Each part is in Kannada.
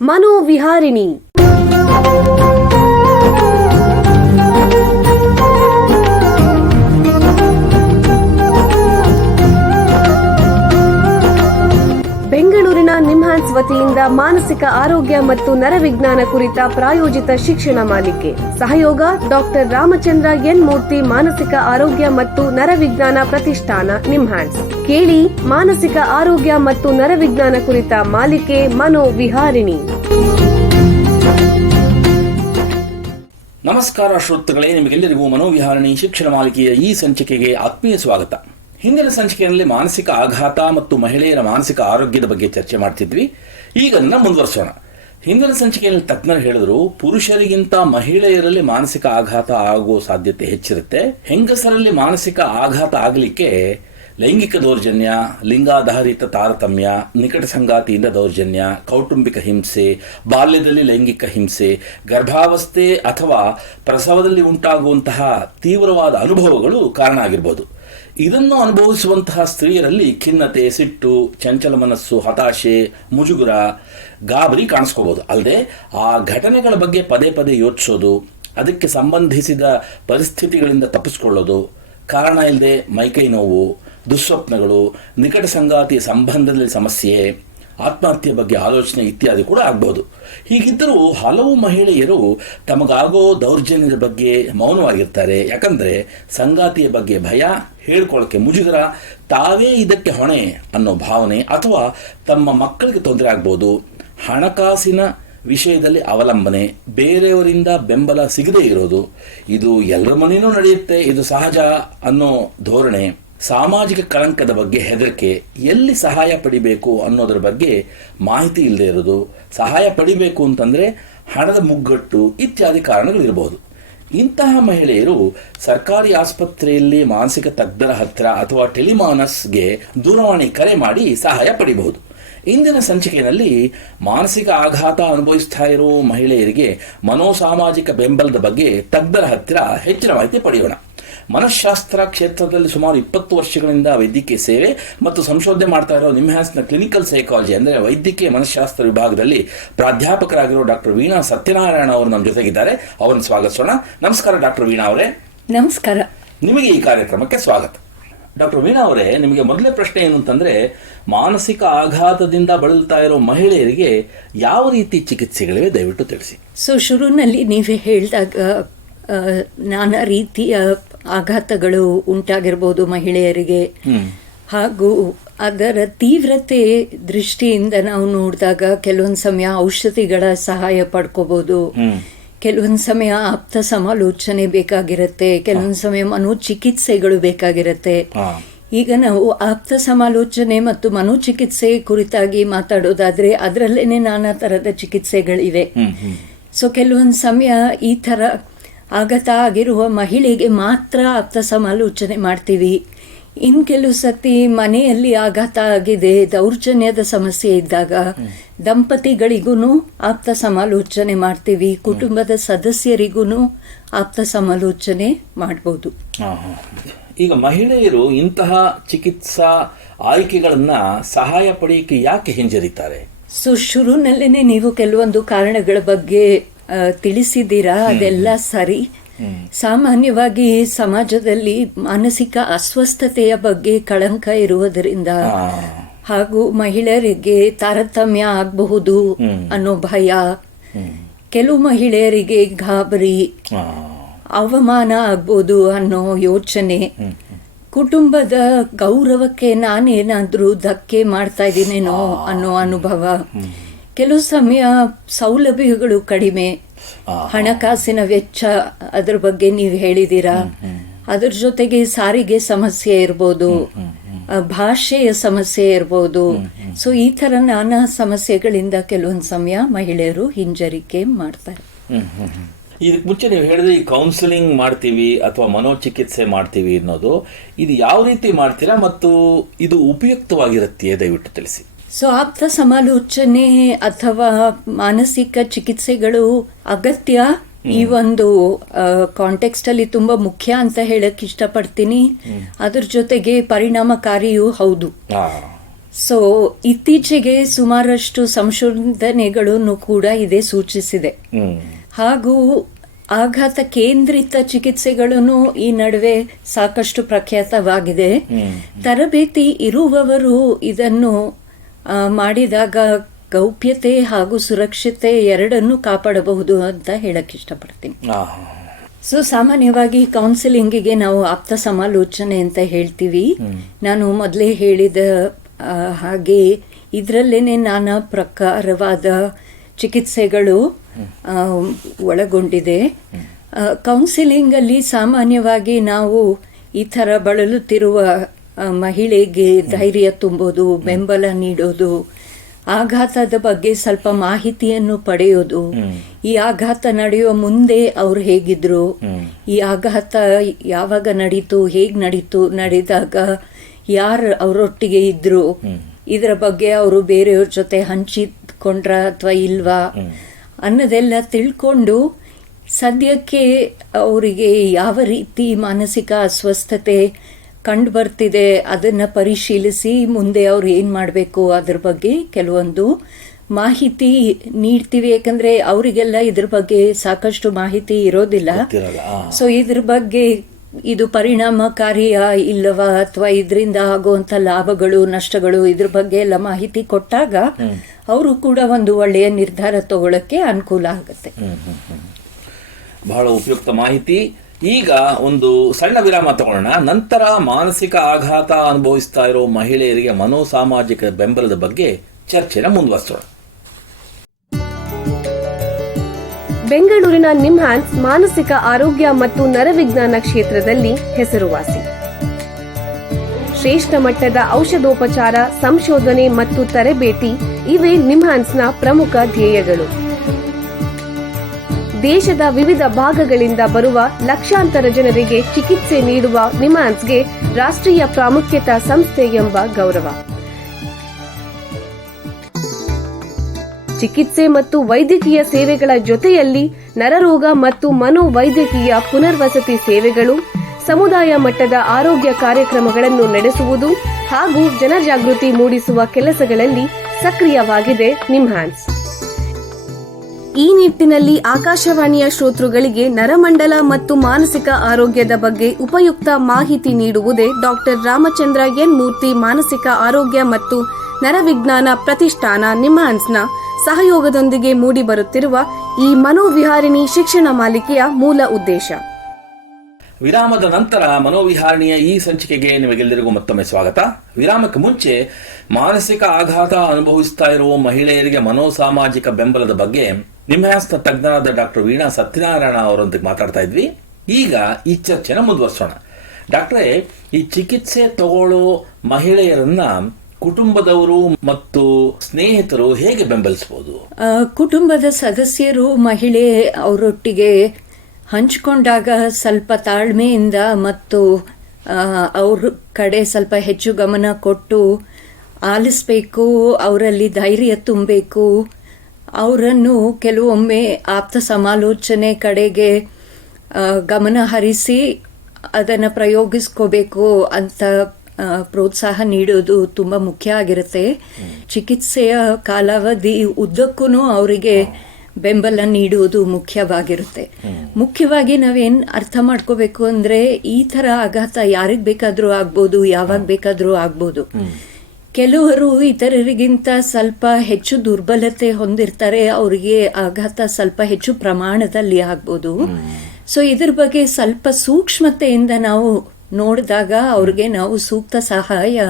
ಮನೋವಿಹಾರಿಣಿ. ಬೆಂಗಳೂರಿನ ನಿಮ್ಹಾನ್ಸ್ ವತಿಯಿಂದ ಮಾನಸಿಕ ಆರೋಗ್ಯ ಮತ್ತು ನರವಿಜ್ಞಾನ ಕುರಿತ ಪ್ರಾಯೋಜಿತ ಶಿಕ್ಷಣ ಮಾಲಿಕೆ. ಸಹಯೋಗ ಡಾಕ್ಟರ್ ರಾಮಚಂದ್ರ ಎನ್ ಮೂರ್ತಿ, ಮಾನಸಿಕ ಆರೋಗ್ಯ ಮತ್ತು ನರವಿಜ್ಞಾನ ಪ್ರತಿಷ್ಠಾನ, ನಿಮ್ಹಾನ್ಸ್. ಕೇಳಿ ಮಾನಸಿಕ ಆರೋಗ್ಯ ಮತ್ತು ನರವಿಜ್ಞಾನ ಕುರಿತ ಮಾಲಿಕೆ ಮನೋವಿಹಾರಿಣಿ. ನಮಸ್ಕಾರ ಶ್ರೋತೃಗಳೇ, ನಿಮಗೆಲ್ಲರಿಗೂ ಮನೋವಿಹಾರಿಣಿ ಶಿಕ್ಷಣ ಮಾಲಿಕೆಯ ಈ ಸಂಚಿಕೆಗೆ ಆತ್ಮೀಯ ಸ್ವಾಗತ. ಹಿಂದಿನ ಸಂಚಿಕೆಯಲ್ಲಿ ಮಾನಸಿಕ ಆಘಾತ ಮತ್ತು ಮಹಿಳೆಯರ ಮಾನಸಿಕ ಆರೋಗ್ಯದ ಬಗ್ಗೆ ಚರ್ಚೆ ಮಾಡ್ತಿದ್ವಿ. ಈಗ ಮುಂದುವರಿಸೋಣ. ಹಿಂದಿನ ಸಂಚಿಕೆಯಲ್ಲಿ ತಜ್ಞರು ಹೇಳಿದ್ರು, ಪುರುಷರಿಗಿಂತ ಮಹಿಳೆಯರಲ್ಲಿ ಮಾನಸಿಕ ಆಘಾತ ಆಗುವ ಸಾಧ್ಯತೆ ಹೆಚ್ಚಿರುತ್ತೆ. ಹೆಂಗಸರಲ್ಲಿ ಮಾನಸಿಕ ಆಘಾತ ಆಗಲಿಕ್ಕೆ ಲೈಂಗಿಕ ದೌರ್ಜನ್ಯ, ಲಿಂಗಾಧಾರಿತ ತಾರತಮ್ಯ, ನಿಕಟ ಸಂಗಾತಿಯಿಂದ ದೌರ್ಜನ್ಯ, ಕೌಟುಂಬಿಕ ಹಿಂಸೆ, ಬಾಲ್ಯದಲ್ಲಿ ಲೈಂಗಿಕ ಹಿಂಸೆ, ಗರ್ಭಾವಸ್ಥೆ ಅಥವಾ ಪ್ರಸವದಲ್ಲಿ ಉಂಟಾಗುವಂತಹ ತೀವ್ರವಾದ ಅನುಭವಗಳು ಕಾರಣ ಆಗಿರ್ಬೋದು. ಇದನ್ನು ಅನುಭವಿಸುವಂತಹ ಸ್ತ್ರೀಯರಲ್ಲಿ ಖಿನ್ನತೆ, ಸಿಟ್ಟು, ಚಂಚಲ ಮನಸ್ಸು, ಹತಾಶೆ, ಮುಜುಗುರ, ಗಾಬರಿ ಕಾಣಿಸ್ಕೋಬಹುದು. ಅಲ್ಲದೆ ಆ ಘಟನೆಗಳ ಬಗ್ಗೆ ಪದೇ ಪದೇ ಯೋಚಿಸೋದು, ಅದಕ್ಕೆ ಸಂಬಂಧಿಸಿದ ಪರಿಸ್ಥಿತಿಗಳಿಂದ ತಪ್ಪಿಸ್ಕೊಳ್ಳೋದು, ಕಾರಣ ಇಲ್ಲದೆ ಮೈಕೈ ನೋವು, ದುಸ್ವಪ್ನಗಳು, ನಿಕಟ ಸಂಗಾತಿ ಸಂಬಂಧದಲ್ಲಿ ಸಮಸ್ಯೆ, ಆತ್ಮಹತ್ಯೆ ಬಗ್ಗೆ ಆಲೋಚನೆ ಇತ್ಯಾದಿ ಕೂಡ ಆಗ್ಬೋದು. ಹೀಗಿದ್ದರೂ ಹಲವು ಮಹಿಳೆಯರು ತಮಗಾಗೋ ದೌರ್ಜನ್ಯದ ಬಗ್ಗೆ ಮೌನವಾಗಿರ್ತಾರೆ. ಯಾಕಂದರೆ ಸಂಗಾತಿಯ ಬಗ್ಗೆ ಭಯ, ಹೇಳ್ಕೊಳ್ಳೋಕ್ಕೆ ಮುಜುಗರ, ತಾವೇ ಇದಕ್ಕೆ ಹೊಣೆ ಅನ್ನೋ ಭಾವನೆ, ಅಥವಾ ತಮ್ಮ ಮಕ್ಕಳಿಗೆ ತೊಂದರೆ ಆಗ್ಬೋದು, ಹಣಕಾಸಿನ ವಿಷಯದಲ್ಲಿ ಅವಲಂಬನೆ, ಬೇರೆಯವರಿಂದ ಬೆಂಬಲ ಸಿಗದೇ ಇರೋದು, ಇದು ಎಲ್ಲರ ಮನೆಯೂ ನಡೆಯುತ್ತೆ, ಇದು ಸಹಜ ಅನ್ನೋ ಧೋರಣೆ, ಸಾಮಾಜಿಕ ಕಳಂಕದ ಬಗ್ಗೆ ಹೆದರಿಕೆ, ಎಲ್ಲಿ ಸಹಾಯ ಪಡಿಬೇಕು ಅನ್ನೋದ್ರ ಬಗ್ಗೆ ಮಾಹಿತಿ ಇಲ್ಲದೆ ಇರೋದು, ಸಹಾಯ ಪಡಿಬೇಕು ಅಂತಂದರೆ ಹಣದ ಮುಗ್ಗಟ್ಟು ಇತ್ಯಾದಿ ಕಾರಣಗಳಿರಬಹುದು. ಇಂತಹ ಮಹಿಳೆಯರು ಸರ್ಕಾರಿ ಆಸ್ಪತ್ರೆಯಲ್ಲಿ ಮಾನಸಿಕ ತಜ್ಞರ ಹತ್ತಿರ ಅಥವಾ ಟೆಲಿಮಾನಸ್ಗೆ ದೂರವಾಣಿ ಕರೆ ಮಾಡಿ ಸಹಾಯ ಪಡಿಬಹುದು. ಇಂದಿನ ಸಂಚಿಕೆಯಲ್ಲಿ ಮಾನಸಿಕ ಆಘಾತ ಅನುಭವಿಸ್ತಾ ಇರೋ ಮಹಿಳೆಯರಿಗೆ ಮನೋಸಾಮಾಜಿಕ ಬೆಂಬಲದ ಬಗ್ಗೆ ತಜ್ಞರ ಹತ್ತಿರ ಹೆಚ್ಚಿನ ಮಾಹಿತಿ ಪಡೆಯೋಣ. ಮನಃಶಾಸ್ತ್ರ ಕ್ಷೇತ್ರದಲ್ಲಿ ಸುಮಾರು 20 ವರ್ಷಗಳಿಂದ ವೈದ್ಯಕೀಯ ಸೇವೆ ಮತ್ತು ಸಂಶೋಧನೆ ಮಾಡ್ತಾ ಇರೋ ನಿಮ್ಹಾನ್ಸ್ನ ಕ್ಲಿನಿಕಲ್ ಸೈಕಾಲಜಿ ಅಂದರೆ ವೈದ್ಯಕೀಯ ಮನಃಶಾಸ್ತ್ರ ವಿಭಾಗದಲ್ಲಿ ಪ್ರಾಧ್ಯಾಪಕರಾಗಿರೋ ಡಾಕ್ಟರ್ ವೀಣಾ ಸತ್ಯನಾರಾಯಣ ಅವರು ನಮ್ಮ ಜೊತೆಗಿದ್ದಾರೆ. ಅವರನ್ನು ಸ್ವಾಗತಿಸೋಣ. ನಮಸ್ಕಾರ ಡಾಕ್ಟರ್ ವೀಣಾ ಅವರೇ. ನಮಸ್ಕಾರ. ನಿಮಗೆ ಈ ಕಾರ್ಯಕ್ರಮಕ್ಕೆ ಸ್ವಾಗತ. ಡಾಕ್ಟರ್ ವೀಣಾ ಅವರೇ, ನಿಮಗೆ ಮೊದಲನೇ ಪ್ರಶ್ನೆ ಏನು ಅಂತಂದ್ರೆ, ಮಾನಸಿಕ ಆಘಾತದಿಂದ ಬಳಲ್ತಾ ಇರೋ ಮಹಿಳೆಯರಿಗೆ ಯಾವ ರೀತಿ ಚಿಕಿತ್ಸೆಗಳಿವೆ, ದಯವಿಟ್ಟು ತಿಳಿಸಿ. ಶುರುವಿನಲ್ಲಿ ನೀವೇ ಹೇಳಿದಾಗ ನಾನಾ ರೀತಿಯ ಆಘಾತಗಳು ಉಂಟಾಗಿರ್ಬೋದು ಮಹಿಳೆಯರಿಗೆ, ಹಾಗೂ ಅದರ ತೀವ್ರತೆ ದೃಷ್ಟಿಯಿಂದ ನಾವು ನೋಡಿದಾಗ ಕೆಲವೊಂದು ಸಮಯ ಔಷಧಿಗಳ ಸಹಾಯ ಪಡ್ಕೋಬಹುದು, ಕೆಲವೊಂದು ಸಮಯ ಆಪ್ತ ಸಮಾಲೋಚನೆ ಬೇಕಾಗಿರುತ್ತೆ, ಕೆಲವೊಂದು ಸಮಯ ಮನೋಚಿಕಿತ್ಸೆಗಳು ಬೇಕಾಗಿರುತ್ತೆ. ಈಗ ನಾವು ಆಪ್ತ ಸಮಾಲೋಚನೆ ಮತ್ತು ಮನೋಚಿಕಿತ್ಸೆ ಕುರಿತಾಗಿ ಮಾತಾಡೋದಾದ್ರೆ ಅದರಲ್ಲೇನೆ ನಾನಾ ತರದ ಚಿಕಿತ್ಸೆಗಳಿವೆ. ಸೊ ಕೆಲವೊಂದು ಸಮಯ ಈ ಥರ ಆಘಾತ ಆಗಿರುವ ಮಹಿಳೆಗೆ ಮಾತ್ರ ಆಪ್ತ ಸಮಾಲೋಚನೆ ಮಾಡ್ತೀವಿ. ಇನ್ನು ಕೆಲವು ಸತಿ ಮನೆಯಲ್ಲಿ ಆಘಾತ ಆಗಿದೆ, ದೌರ್ಜನ್ಯದ ಸಮಸ್ಯೆ ಇದ್ದಾಗ ದಂಪತಿಗಳಿಗೂ ಆಪ್ತ ಸಮಾಲೋಚನೆ ಮಾಡ್ತೀವಿ, ಕುಟುಂಬದ ಸದಸ್ಯರಿಗೂ ಆಪ್ತ ಸಮಾಲೋಚನೆ ಮಾಡ್ಬೋದು. ಈಗ ಮಹಿಳೆಯರು ಇಂತಹ ಚಿಕಿತ್ಸಾ ಆಯ್ಕೆಗಳನ್ನ ಸಹಾಯ ಪಡೆಯಕ್ಕೆ ಯಾಕೆ ಹಿಂಜರಿತಾರೆ? ಶುರುನಲ್ಲೇನೆ ನೀವು ಕೆಲವೊಂದು ಕಾರಣಗಳ ಬಗ್ಗೆ ತಿಳಿಸಿದ್ದೀರಾ, ಅದೆಲ್ಲ ಸರಿ. ಸಾಮಾನ್ಯವಾಗಿ ಸಮಾಜದಲ್ಲಿ ಮಾನಸಿಕ ಅಸ್ವಸ್ಥತೆಯ ಬಗ್ಗೆ ಕಳಂಕ ಇರುವುದರಿಂದ ಹಾಗೂ ಮಹಿಳೆಯರಿಗೆ ತಾರತಮ್ಯ ಆಗಬಹುದು ಅನ್ನೋ ಭಯ, ಕೆಲವು ಮಹಿಳೆಯರಿಗೆ ಗಾಬರಿ, ಅವಮಾನ ಆಗ್ಬೋದು ಅನ್ನೋ ಯೋಚನೆ, ಕುಟುಂಬದ ಗೌರವಕ್ಕೆ ನಾನೇನಾದ್ರೂ ಧಕ್ಕೆ ಮಾಡ್ತಾ ಇದ್ದೀನೇನೋ ಅನ್ನೋ ಅನುಭವ, ಕೆಲವು ಸಮಯ ಸೌಲಭ್ಯಗಳು ಕಡಿಮೆ, ಹಣಕಾಸಿನ ವೆಚ್ಚ, ಅದ್ರ ಬಗ್ಗೆ ನೀವು ಹೇಳಿದ್ದೀರಾ. ಅದ್ರ ಜೊತೆಗೆ ಸಾರಿಗೆ ಸಮಸ್ಯೆ ಇರ್ಬೋದು, ಭಾಷೆಯ ಸಮಸ್ಯೆ ಇರ್ಬೋದು. ಸೊ ಈ ಥರ ನಾನಾ ಸಮಸ್ಯೆಗಳಿಂದ ಕೆಲವೊಂದು ಸಮಯ ಮಹಿಳೆಯರು ಹಿಂಜರಿಕೆ ಮಾಡ್ತಾರೆ. ಇದಕ್ಕೆ ಮುಂಚೆ ನೀವು ಹೇಳಿದ್ರೆ ಈ ಕೌನ್ಸಿಲಿಂಗ್ ಮಾಡ್ತೀವಿ ಅಥವಾ ಮನೋಚಿಕಿತ್ಸೆ ಮಾಡ್ತೀವಿ ಅನ್ನೋದು, ಇದು ಯಾವ ರೀತಿ ಮಾಡ್ತೀರಾ ಮತ್ತು ಇದು ಉಪಯುಕ್ತವಾಗಿರುತ್ತೆ, ದಯವಿಟ್ಟು ತಿಳಿಸಿ. ಸೊ ಆಪ್ತ ಸಮಾಲೋಚನೆ ಅಥವಾ ಮಾನಸಿಕ ಚಿಕಿತ್ಸೆಗಳು ಅಗತ್ಯ. ಈ ಒಂದು ಕಾಂಟೆಕ್ಸ್ಟ್ ಅಲ್ಲಿ ತುಂಬಾ ಮುಖ್ಯ ಅಂತ ಹೇಳಕ್ ಇಷ್ಟಪಡ್ತೀನಿ. ಅದ್ರ ಜೊತೆಗೆ ಪರಿಣಾಮಕಾರಿಯೂ ಹೌದು. ಸೊ ಇತ್ತೀಚೆಗೆ ಸುಮಾರಷ್ಟು ಸಂಶೋಧನೆಗಳನ್ನು ಕೂಡ ಇದೇ ಸೂಚಿಸಿದೆ. ಹಾಗೂ ಆಘಾತ ಕೇಂದ್ರಿತ ಚಿಕಿತ್ಸೆಗಳನ್ನು ಈ ನಡುವೆ ಸಾಕಷ್ಟು ಪ್ರಖ್ಯಾತವಾಗಿದೆ. ತರಬೇತಿ ಇರುವವರು ಇದನ್ನು ಮಾಡಿದಾಗ ಗೌಪ್ಯತೆ ಹಾಗೂ ಸುರಕ್ಷತೆ ಎರಡನ್ನೂ ಕಾಪಾಡಬಹುದು ಅಂತ ಹೇಳಕ್ ಇಷ್ಟಪಡ್ತೀನಿ. ಸೊ ಸಾಮಾನ್ಯವಾಗಿ ಕೌನ್ಸಿಲಿಂಗಿಗೆ ನಾವು ಆಪ್ತ ಸಮಾಲೋಚನೆ ಅಂತ ಹೇಳ್ತೀವಿ. ನಾನು ಮೊದಲೇ ಹೇಳಿದ ಹಾಗೆ ಇದರಲ್ಲೇನೆ ನಾನಾ ಪ್ರಕಾರವಾದ ಚಿಕಿತ್ಸೆಗಳು ಒಳಗೊಂಡಿದೆ. ಕೌನ್ಸಿಲಿಂಗಲ್ಲಿ ಸಾಮಾನ್ಯವಾಗಿ ನಾವು ಈ ಥರ ಬಳಲುತ್ತಿರುವ ಮಹಿಳೆಗೆ ಧೈರ್ಯ ತುಂಬೋದು, ಬೆಂಬಲ ನೀಡೋದು, ಆಘಾತದ ಬಗ್ಗೆ ಸ್ವಲ್ಪ ಮಾಹಿತಿಯನ್ನು ಪಡೆಯೋದು, ಈ ಆಘಾತ ನಡೆಯುವ ಮುಂದೆ ಅವ್ರು ಹೇಗಿದ್ರು, ಈ ಆಘಾತ ಯಾವಾಗ ನಡೀತು, ಹೇಗ್ ನಡೀತು, ನಡೆದಾಗ ಯಾರು ಅವರೊಟ್ಟಿಗೆ ಇದ್ರು, ಇದರ ಬಗ್ಗೆ ಅವರು ಬೇರೆಯವ್ರ ಜೊತೆ ಹಂಚಿಕೊಂಡ್ರ ಅಥವಾ ಇಲ್ವಾ ಅನ್ನೋದೆಲ್ಲ ತಿಳ್ಕೊಂಡು ಸದ್ಯಕ್ಕೆ ಅವರಿಗೆ ಯಾವ ರೀತಿ ಮಾನಸಿಕ ಅಸ್ವಸ್ಥತೆ ಕಂಡು ಬರ್ತಿದೆ ಅದನ್ನು ಪರಿಶೀಲಿಸಿ ಮುಂದೆ ಅವ್ರು ಏನು ಮಾಡಬೇಕು ಅದ್ರ ಬಗ್ಗೆ ಕೆಲವೊಂದು ಮಾಹಿತಿ ನೀಡ್ತೀವಿ. ಯಾಕಂದರೆ ಅವರಿಗೆಲ್ಲ ಇದ್ರ ಬಗ್ಗೆ ಸಾಕಷ್ಟು ಮಾಹಿತಿ ಇರೋದಿಲ್ಲ. ಸೊ ಇದ್ರ ಬಗ್ಗೆ ಇದು ಪರಿಣಾಮಕಾರಿಯ ಇಲ್ಲವಾ ಅಥವಾ ಇದರಿಂದ ಆಗುವಂಥ ಲಾಭಗಳು ನಷ್ಟಗಳು ಇದ್ರ ಬಗ್ಗೆ ಎಲ್ಲ ಮಾಹಿತಿ ಕೊಟ್ಟಾಗ ಅವರು ಕೂಡ ಒಂದು ಒಳ್ಳೆಯ ನಿರ್ಧಾರ ತಗೊಳ್ಳೋಕ್ಕೆ ಅನುಕೂಲ ಆಗುತ್ತೆ. ಬಹಳ ಉಪಯುಕ್ತ ಮಾಹಿತಿ. ಈಗ ಒಂದು ಸಣ್ಣ ವಿರಾಮ ತಗೊಳ್ಳೋಣ. ನಂತರ ಮಾನಸಿಕ ಆಘಾತ ಅನುಭವಿಸ್ತಾ ಇರೋ ಮಹಿಳೆಯರಿಗೆ ಮನೋಸಾಮಾಜಿಕ ಬೆಂಬಲದ ಬಗ್ಗೆ ಚರ್ಚೆನ ಮುಂದುವರಿಸೋಣ. ಬೆಂಗಳೂರಿನ ನಿಮ್ಹಾನ್ಸ್ ಮಾನಸಿಕ ಆರೋಗ್ಯ ಮತ್ತು ನರವಿಜ್ಞಾನ ಕ್ಷೇತ್ರದಲ್ಲಿ ಹೆಸರುವಾಸಿ. ಶ್ರೇಷ್ಠ ಮಟ್ಟದ ಔಷಧೋಪಚಾರ, ಸಂಶೋಧನೆ ಮತ್ತು ತರಬೇತಿ ಇವೇ ನಿಮ್ಹಾನ್ಸ್ನ ಪ್ರಮುಖ ಧ್ಯೇಯಗಳು. ದೇಶದ ವಿವಿಧ ಭಾಗಗಳಿಂದ ಬರುವ ಲಕ್ಷಾಂತರ ಜನರಿಗೆ ಚಿಕಿತ್ಸೆ ನೀಡುವ ನಿಮ್ಹಾನ್ಸ್ಗೆ ರಾಷ್ಟ್ರೀಯ ಪ್ರಾಮುಖ್ಯತಾ ಸಂಸ್ಥೆ ಎಂಬ ಗೌರವ. ಚಿಕಿತ್ಸೆ ಮತ್ತು ವೈದ್ಯಕೀಯ ಸೇವೆಗಳ ಜೊತೆಯಲ್ಲಿ ನರರೋಗ ಮತ್ತು ಮನೋವೈದ್ಯಕೀಯ ಪುನರ್ವಸತಿ ಸೇವೆಗಳು, ಸಮುದಾಯ ಮಟ್ಟದ ಆರೋಗ್ಯ ಕಾರ್ಯಕ್ರಮಗಳನ್ನು ನಡೆಸುವುದು ಹಾಗೂ ಜನಜಾಗೃತಿ ಮೂಡಿಸುವ ಕೆಲಸಗಳಲ್ಲಿ ಸಕ್ರಿಯವಾಗಿದೆ ನಿಮ್ಹಾನ್ಸ್. ಈ ನಿಟ್ಟಿನಲ್ಲಿ ಆಕಾಶವಾಣಿಯ ಶ್ರೋತೃಗಳಿಗೆ ನರಮಂಡಲ ಮತ್ತು ಮಾನಸಿಕ ಆರೋಗ್ಯದ ಬಗ್ಗೆ ಉಪಯುಕ್ತ ಮಾಹಿತಿ ನೀಡುವುದೇ ಡಾಕ್ಟರ್ ರಾಮಚಂದ್ರ ಎನ್ ಮೂರ್ತಿ ಮಾನಸಿಕ ಆರೋಗ್ಯ ಮತ್ತು ನರವಿಜ್ಞಾನ ಪ್ರತಿಷ್ಠಾನ ನಿಮ್ಹಾನ್ಸ್ನ ಸಹಯೋಗದೊಂದಿಗೆ ಮೂಡಿಬರುತ್ತಿರುವ ಈ ಮನೋವಿಹಾರಿಣಿ ಶಿಕ್ಷಣ ಮಾಲಿಕೆಯ ಮೂಲ ಉದ್ದೇಶ. ವಿರಾಮದ ನಂತರ ಮನೋವಿಹಾರಣಿಯ ಈ ಸಂಚಿಕೆಗೆ ನಿಮಗೆಲ್ಲರಿಗೂ ಮತ್ತೊಮ್ಮೆ ಸ್ವಾಗತ. ವಿರಾಮಕ್ಕೆ ಮುಂಚೆ ಮಾನಸಿಕ ಆಘಾತ ಅನುಭವಿಸ್ತಾ ಇರುವ ಮಹಿಳೆಯರಿಗೆ ಮನೋಸಾಮಾಜಿಕ ಬೆಂಬಲದ ಬಗ್ಗೆ ನಿಮ್ಹಾನ್ಸ್ನ ತಜ್ಞರಾದ ಡಾಕ್ಟರ್ ವೀಣಾ ಸತ್ಯನಾರಾಯಣ ಅವರೊಂದಿಗೆ ಮಾತಾಡ್ತಾ ಇದ್ವಿ. ಈಗ ಈ ಚರ್ಚೆನ ಮುಂದುವರಿಸೋಣ. ಡಾಕ್ಟ್ರೇ, ಈ ಚಿಕಿತ್ಸೆ ತಗೊಳ್ಳೋ ಮಹಿಳೆಯರನ್ನ ಕುಟುಂಬದವರು ಮತ್ತು ಸ್ನೇಹಿತರು ಹೇಗೆ ಬೆಂಬಲಿಸಬಹುದು? ಕುಟುಂಬದ ಸದಸ್ಯರು ಮಹಿಳೆ ಅವರೊಟ್ಟಿಗೆ ಹಂಚಿಕೊಂಡಾಗ ಸ್ವಲ್ಪ ತಾಳ್ಮೆಯಿಂದ ಮತ್ತು ಅವ್ರ ಕಡೆ ಸ್ವಲ್ಪ ಹೆಚ್ಚು ಗಮನ ಕೊಟ್ಟು ಆಲಿಸಬೇಕು, ಅವರಲ್ಲಿ ಧೈರ್ಯ ತುಂಬಬೇಕು, ಅವರನ್ನು ಕೆಲವೊಮ್ಮೆ ಆಪ್ತ ಸಮಾಲೋಚನೆ ಕಡೆಗೆ ಗಮನ ಹರಿಸಿ ಅದನ್ನು ಪ್ರಯೋಗಿಸ್ಕೋಬೇಕು ಅಂತ ಪ್ರೋತ್ಸಾಹ ನೀಡೋದು ತುಂಬ ಮುಖ್ಯ ಆಗಿರುತ್ತೆ. ಚಿಕಿತ್ಸೆಯ ಕಾಲಾವಧಿ ಉದ್ದಕ್ಕೂ ಅವರಿಗೆ ಬೆಂಬಲ ನೀಡುವುದು ಮುಖ್ಯವಾಗಿರುತ್ತೆ. ಮುಖ್ಯವಾಗಿ ನಾವೇನು ಅರ್ಥ ಮಾಡ್ಕೋಬೇಕು ಅಂದರೆ, ಈ ಥರ ಆಘಾತ ಯಾರಿಗೆ ಬೇಕಾದರೂ ಆಗ್ಬೋದು, ಯಾವಾಗ ಬೇಕಾದರೂ ಆಗ್ಬೋದು. ಕೆಲವರು ಇತರರಿಗಿಂತ ಸ್ವಲ್ಪ ಹೆಚ್ಚು ದುರ್ಬಲತೆ ಹೊಂದಿರ್ತಾರೆ, ಅವರಿಗೆ ಆಘಾತ ಸ್ವಲ್ಪ ಹೆಚ್ಚು ಪ್ರಮಾಣದಲ್ಲಿ ಆಗ್ಬೋದು. ಸೊ ಇದ್ರ ಬಗ್ಗೆ ಸ್ವಲ್ಪ ಸೂಕ್ಷ್ಮತೆಯಿಂದ ನಾವು ನೋಡಿದಾಗ ಅವ್ರಿಗೆ ನಾವು ಸೂಕ್ತ ಸಹಾಯ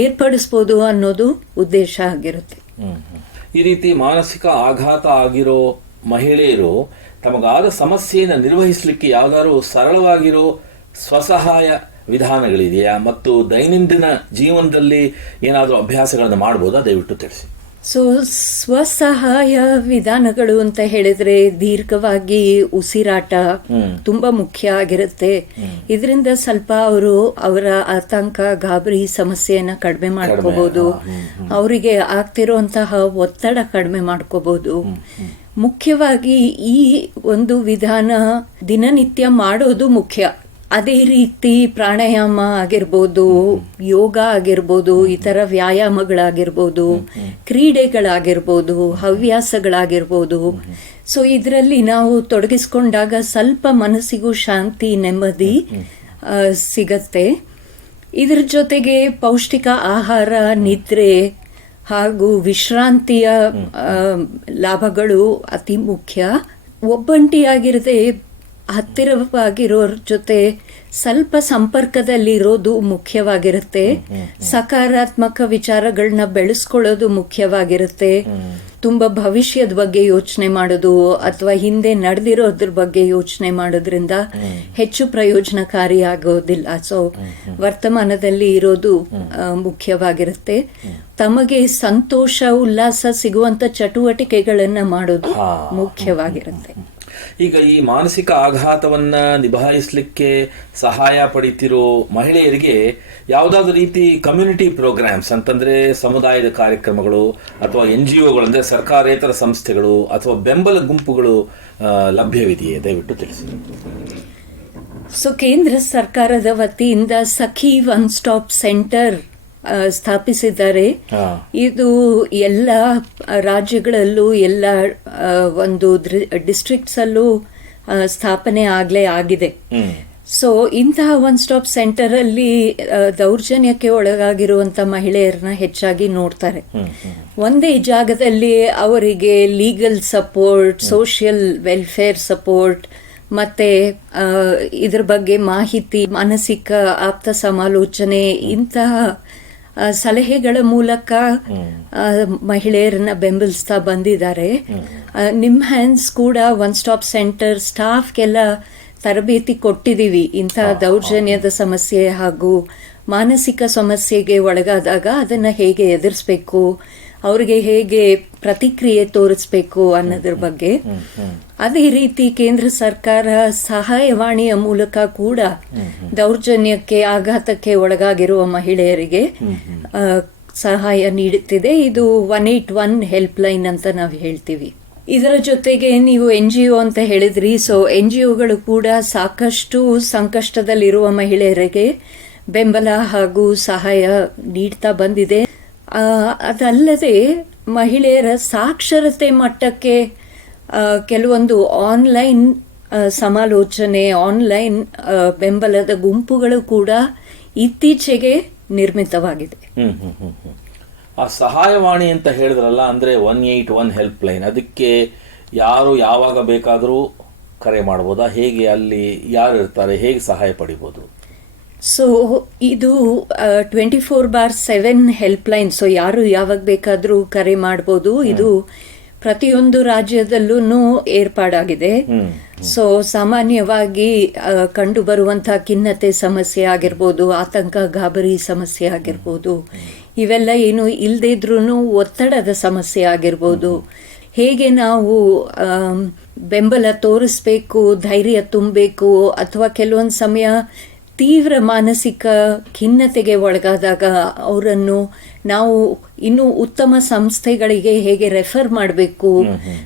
ಏರ್ಪಡಿಸ್ಬೋದು ಅನ್ನೋದು ಉದ್ದೇಶ ಆಗಿರುತ್ತೆ. ಈ ರೀತಿ ಮಾನಸಿಕ ಆಘಾತ ಆಗಿರೋ ಮಹಿಳೆಯರು ತಮಗಾದ ಸಮಸ್ಯೆಯನ್ನು ನಿರ್ವಹಿಸಲಿಕ್ಕೆ ಯಾವ್ದಾದ್ರು ಸರಳವಾಗಿರೋ ಸ್ವಸಹಾಯ ವಿಧಾನಗಳಿದೆಯಾ ಮತ್ತು ದೈನಂದಿನ ಜೀವನದಲ್ಲಿ ಏನಾದರೂ ಅಭ್ಯಾಸಗಳನ್ನು ಮಾಡ್ಬೋದಾ? ದಯವಿಟ್ಟು ತಿಳಿಸಿ. ಸೊ ಸ್ವಸಹಾಯ ವಿಧಾನಗಳು ಅಂತ ಹೇಳಿದ್ರೆ ದೀರ್ಘವಾಗಿ ಉಸಿರಾಟ ತುಂಬಾ ಮುಖ್ಯ ಆಗಿರುತ್ತೆ. ಇದರಿಂದ ಸ್ವಲ್ಪ ಅವರು ಅವರ ಆತಂಕ, ಗಾಬರಿ ಸಮಸ್ಯೆಯನ್ನ ಕಡಿಮೆ ಮಾಡ್ಕೋಬಹುದು. ಅವರಿಗೆ ಆಗ್ತಿರುವಂತಹ ಒತ್ತಡ ಕಡಿಮೆ ಮಾಡ್ಕೋಬಹುದು. ಮುಖ್ಯವಾಗಿ ಈ ಒಂದು ವಿಧಾನ ದಿನನಿತ್ಯ ಮಾಡೋದು ಮುಖ್ಯ. ಅದೇ ರೀತಿ ಪ್ರಾಣಾಯಾಮ ಆಗಿರ್ಬೋದು, ಯೋಗ ಆಗಿರ್ಬೋದು, ಇತರ ವ್ಯಾಯಾಮಗಳಾಗಿರ್ಬೋದು, ಕ್ರೀಡೆಗಳಾಗಿರ್ಬೋದು, ಹವ್ಯಾಸಗಳಾಗಿರ್ಬೋದು. ಸೊ ಇದರಲ್ಲಿ ನಾವು ತೊಡಗಿಸ್ಕೊಂಡಾಗ ಸ್ವಲ್ಪ ಮನಸ್ಸಿಗೂ ಶಾಂತಿ, ನೆಮ್ಮದಿ ಸಿಗತ್ತೆ. ಇದರ ಜೊತೆಗೆ ಪೌಷ್ಟಿಕ ಆಹಾರ, ನಿದ್ರೆ ಹಾಗೂ ವಿಶ್ರಾಂತಿಯ ಲಾಭಗಳು ಅತಿ ಮುಖ್ಯ. ಒಬ್ಬಂಟಿಯಾಗಿರದೆ ಹತ್ತಿರವಾಗಿರೋರ ಜೊತೆ ಸ್ವಲ್ಪ ಸಂಪರ್ಕದಲ್ಲಿರೋದು ಮುಖ್ಯವಾಗಿರುತ್ತೆ. ಸಕಾರಾತ್ಮಕ ವಿಚಾರಗಳನ್ನ ಬೆಳೆಸ್ಕೊಳ್ಳೋದು ಮುಖ್ಯವಾಗಿರುತ್ತೆ. ತುಂಬ ಭವಿಷ್ಯದ ಬಗ್ಗೆ ಯೋಚನೆ ಮಾಡೋದು ಅಥವಾ ಹಿಂದೆ ನಡೆದಿರೋದ್ರ ಬಗ್ಗೆ ಯೋಚನೆ ಮಾಡೋದ್ರಿಂದ ಹೆಚ್ಚು ಪ್ರಯೋಜನಕಾರಿ ಆಗೋದಿಲ್ಲ. ಸೊ ವರ್ತಮಾನದಲ್ಲಿ ಇರೋದು ಮುಖ್ಯವಾಗಿರುತ್ತೆ. ತಮಗೆ ಸಂತೋಷ, ಉಲ್ಲಾಸ ಸಿಗುವಂತ ಚಟುವಟಿಕೆಗಳನ್ನ ಮಾಡೋದು ಮುಖ್ಯವಾಗಿರುತ್ತೆ. ಈಗ ಈ ಮಾನಸಿಕ ಆಘಾತವನ್ನ ನಿಭಾಯಿಸಲಿಕ್ಕೆ ಸಹಾಯ ಪಡಿತಿರೋ ಮಹಿಳೆಯರಿಗೆ ಯಾವುದಾದ್ರೂ ರೀತಿ ಕಮ್ಯುನಿಟಿ ಪ್ರೋಗ್ರಾಮ್ಸ್ ಅಂತಂದ್ರೆ ಸಮುದಾಯದ ಕಾರ್ಯಕ್ರಮಗಳು ಅಥವಾ NGOಗಳು ಅಂದ್ರೆ ಸರ್ಕಾರೇತರ ಸಂಸ್ಥೆಗಳು ಅಥವಾ ಬೆಂಬಲ ಗುಂಪುಗಳು ಲಭ್ಯವಿದೆಯೇ? ದಯವಿಟ್ಟು ತಿಳಿಸಿ. ಸೊ ಕೇಂದ್ರ ಸರ್ಕಾರದ ವತಿಯಿಂದ ಸಖಿ ಒನ್ ಸ್ಟಾಪ್ ಸೆಂಟರ್ ಸ್ಥಾಪಿಸಿದ್ದಾರೆ. ಇದು ಎಲ್ಲ ರಾಜ್ಯಗಳಲ್ಲೂ ಎಲ್ಲ ಒಂದು ಡಿಸ್ಟ್ರಿಕ್ಟ್ಸ್ ಅಲ್ಲೂ ಸ್ಥಾಪನೆ ಆಗಿದೆ. ಸೊ ಇಂತಹ ಒನ್ ಸ್ಟಾಪ್ ಸೆಂಟರ್ ಅಲ್ಲಿ ದೌರ್ಜನ್ಯಕ್ಕೆ ಒಳಗಾಗಿರುವಂತ ಮಹಿಳೆಯರನ್ನ ಹೆಚ್ಚಾಗಿ ನೋಡ್ತಾರೆ. ಒಂದೇ ಜಾಗದಲ್ಲಿ ಅವರಿಗೆ legal support, social welfare support, ಮತ್ತೆ ಇದ್ರ ಬಗ್ಗೆ ಮಾಹಿತಿ, ಮಾನಸಿಕ ಆಪ್ತ ಸಮಾಲೋಚನೆ, ಇಂತಹ ಸಲಹೆಗಳ ಮೂಲಕ ಮಹಿಳೆಯರನ್ನ ಬೆಂಬಲಿಸ್ತಾ ಬಂದಿದ್ದಾರೆ. ನಿಮ್ಹಾನ್ಸ್ ಕೂಡ ಒನ್ ಸ್ಟಾಪ್ ಸೆಂಟರ್ ಸ್ಟಾಫ್ಗೆಲ್ಲ ತರಬೇತಿ ಕೊಟ್ಟಿದ್ದೀವಿ. ಇಂತಹ ದೌರ್ಜನ್ಯದ ಸಮಸ್ಯೆ ಹಾಗೂ ಮಾನಸಿಕ ಸಮಸ್ಯೆಗೆ ಒಳಗಾದಾಗ ಅದನ್ನ ಹೇಗೆ ಎದುರಿಸ್ಬೇಕು, ಅವರಿಗೆ ಹೇಗೆ ಪ್ರತಿಕ್ರಿಯೆ ತೋರಿಸ್ಬೇಕು ಅನ್ನೋದ್ರ ಬಗ್ಗೆ. ಅದೇ ರೀತಿ ಕೇಂದ್ರ ಸರ್ಕಾರ ಸಹಾಯವಾಣಿಯ ಮೂಲಕ ಕೂಡ ದೌರ್ಜನ್ಯಕ್ಕೆ, ಆಘಾತಕ್ಕೆ ಒಳಗಾಗಿರುವ ಮಹಿಳೆಯರಿಗೆ ಸಹಾಯ ನೀಡುತ್ತಿದೆ. ಇದು 181 ಹೆಲ್ಪ್ ಲೈನ್ ಅಂತ ನಾವು ಹೇಳ್ತೀವಿ. ಇದರ ಜೊತೆಗೆ ನೀವು NGO ಅಂತ ಹೇಳಿದ್ರಿ. ಸೊ NGOಗಳು ಕೂಡ ಸಾಕಷ್ಟು ಸಂಕಷ್ಟದಲ್ಲಿರುವ ಮಹಿಳೆಯರಿಗೆ ಬೆಂಬಲ ಹಾಗೂ ಸಹಾಯ ನೀಡ್ತಾ ಬಂದಿದೆ. ಅದಲ್ಲದೆ ಮಹಿಳೆಯರ ಸಾಕ್ಷರತೆ ಮಟ್ಟಕ್ಕೆ ಕೆಲವೊಂದು ಆನ್ಲೈನ್ ಸಮಾಲೋಚನೆ, ಆನ್ಲೈನ್ ಬೆಂಬಲದ ಗುಂಪುಗಳು ಕೂಡ ಇತ್ತೀಚೆಗೆ ನಿರ್ಮಿತವಾಗಿದೆ. ಆ ಸಹಾಯವಾಣಿ ಅಂತ ಹೇಳಿದ್ರಲ್ಲ, ಅಂದ್ರೆ 181 ಹೆಲ್ಪ್ ಲೈನ್, ಅದಕ್ಕೆ ಯಾರು ಯಾವಾಗ ಬೇಕಾದರೂ ಕರೆ ಮಾಡಬಹುದಾ? ಹೇಗೆ, ಅಲ್ಲಿ ಯಾರು ಇರ್ತಾರೆ, ಹೇಗೆ ಸಹಾಯ ಪಡಿಬಹುದು? ಸೊ ಇದು 24/7 ಹೆಲ್ಪ್ ಲೈನ್. ಸೊ ಯಾರು ಯಾವಾಗ ಬೇಕಾದರೂ ಕರೆ ಮಾಡಬಹುದು. ಇದು ಪ್ರತಿಯೊಂದು ರಾಜ್ಯದಲ್ಲೂ ಏರ್ಪಾಡಾಗಿದೆ. ಸೊ ಸಾಮಾನ್ಯವಾಗಿ ಕಂಡು ಬರುವಂತಹ ಖಿನ್ನತೆ ಸಮಸ್ಯೆ ಆಗಿರ್ಬೋದು, ಆತಂಕ, ಗಾಬರಿ ಸಮಸ್ಯೆ ಆಗಿರ್ಬೋದು, ಇವೆಲ್ಲ ಏನು ಇಲ್ಲದೇ ಇದ್ರೂ ಒತ್ತಡದ ಸಮಸ್ಯೆ ಆಗಿರ್ಬೋದು, ಹೇಗೆ ನಾವು ಬೆಂಬಲ ತೋರಿಸ್ಬೇಕು, ಧೈರ್ಯ ತುಂಬಬೇಕು, ಅಥವಾ ಕೆಲವೊಂದು ಸಮಯ ತೀವ್ರ ಮಾನಸಿಕ ಖಿನ್ನತೆಗೆ ಒಳಗಾದಾಗ ಅವರನ್ನು ನಾವು ಇನ್ನು ಉತ್ತಮ ಸಂಸ್ಥೆಗಳಿಗೆ ಹೇಗೆ ರೆಫರ್ ಮಾಡಬೇಕು.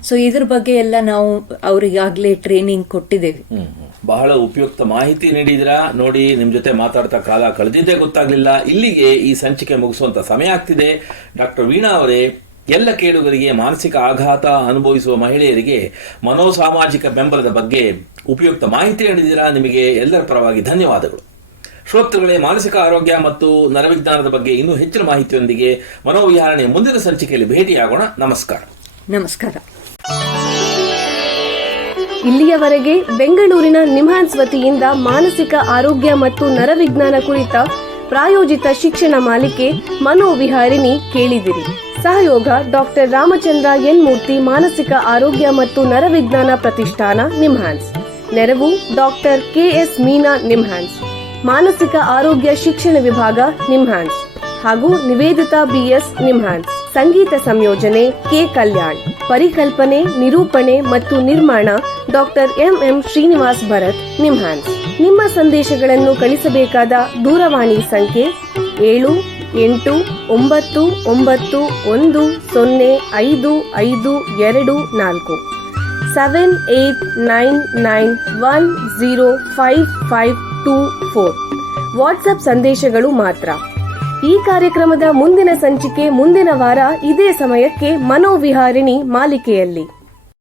ಸೊ ಇದ್ರ ಬಗ್ಗೆ ಎಲ್ಲ ನಾವು ಅವರಿಗಾಗಲೇ ಟ್ರೈನಿಂಗ್ ಕೊಟ್ಟಿದ್ದೇವೆ. ಬಹಳ ಉಪಯುಕ್ತ ಮಾಹಿತಿ ನೀಡಿದ್ರ. ನೋಡಿ, ನಿಮ್ ಜೊತೆ ಮಾತಾಡ್ತಾ ಕಾಲ ಕಳೆದಿದ್ದೇ ಗೊತ್ತಾಗ್ಲಿಲ್ಲ. ಇಲ್ಲಿಗೆ ಈ ಸಂಚಿಕೆ ಮುಗಿಸುವಂತ ಸಮಯ ಆಗ್ತಿದೆ. ಡಾಕ್ಟರ್ ವೀಣಾ ಅವರೇ, ಎಲ್ಲ ಕೇಳುಗರಿಗೆ, ಮಾನಸಿಕ ಆಘಾತ ಅನುಭವಿಸುವ ಮಹಿಳೆಯರಿಗೆ ಮನೋಸಾಮಾಜಿಕ ಬೆಂಬಲದ ಬಗ್ಗೆ ಉಪಯುಕ್ತ ಮಾಹಿತಿ ನೀಡಿದ್ದೀರಾ. ನಿಮಗೆ ಎಲ್ಲರ ಪರವಾಗಿ ಧನ್ಯವಾದಗಳು. ಶ್ರೋತೃಗಳೇ, ಮಾನಸಿಕ ಆರೋಗ್ಯ ಮತ್ತು ನರವಿಜ್ಞಾನದ ಬಗ್ಗೆ ಇನ್ನೂ ಹೆಚ್ಚಿನ ಮಾಹಿತಿಯೊಂದಿಗೆ ಮನೋವಿಹಾರಣೆ ಮುಂದಿನ ಸಂಚಿಕೆಯಲ್ಲಿ ಭೇಟಿಯಾಗೋಣ. ನಮಸ್ಕಾರ. ನಮಸ್ಕಾರ. ಇಲ್ಲಿಯವರೆಗೆ ಬೆಂಗಳೂರಿನ ನಿಮ್ಹಾನ್ಸ್ ವತಿಯಿಂದ ಮಾನಸಿಕ ಆರೋಗ್ಯ ಮತ್ತು ನರವಿಜ್ಞಾನ ಕುರಿತ ಪ್ರಾಯೋಜಿತ ಶಿಕ್ಷಣ ಮಾಲಿಕೆ ಮನೋವಿಹಾರಿಣಿ ಕೇಳಿದಿರಿ. ಸಹಯೋಗ ಡಾಕ್ಟರ್ ರಾಮಚಂದ್ರ ಎನ್ ಮೂರ್ತಿ, ಮಾನಸಿಕ ಆರೋಗ್ಯ ಮತ್ತು ನರವಿಜ್ಞಾನ ಪ್ರತಿಷ್ಠಾನ, ನಿಮ್ಹಾನ್ಸ್. ನೆರವು ಡಾಕ್ಟರ್ KS ಮೀನಾ, ನಿಮ್ಹಾನ್ಸ್. ಮಾನಸಿಕ ಆರೋಗ್ಯ ಶಿಕ್ಷಣ ವಿಭಾಗ, ನಿಮ್ಹಾನ್ಸ್ ಹಾಗೂ ನಿವೇದಿತಾ BS, ನಿಮ್ಹಾನ್ಸ್. ಸಂಗೀತ ಸಂಯೋಜನೆ K. ಕಲ್ಯಾಣ್. ಪರಿಕಲ್ಪನೆ, ನಿರೂಪಣೆ ಮತ್ತು ನಿರ್ಮಾಣ ಡಾಕ್ಟರ್ MM ಶ್ರೀನಿವಾಸ್ ಭರತ್, ನಿಮ್ಹಾನ್ಸ್. ನಿಮ್ಮ ಸಂದೇಶಗಳನ್ನು ಕಳಿಸಬೇಕಾದ ದೂರವಾಣಿ ಸಂಖ್ಯೆ 7891055224 78991055 ವಾಟ್ಸ್ಆಪ್ ಸಂದೇಶಗಳು ಮಾತ್ರ. ಈ ಕಾರ್ಯಕ್ರಮದ ಮುಂದಿನ ಸಂಚಿಕೆ ಮುಂದಿನ ವಾರ ಇದೇ ಸಮಯಕ್ಕೆ ಮನೋವಿಹಾರಿಣಿ ಮಾಲಿಕೆಯಲ್ಲಿ.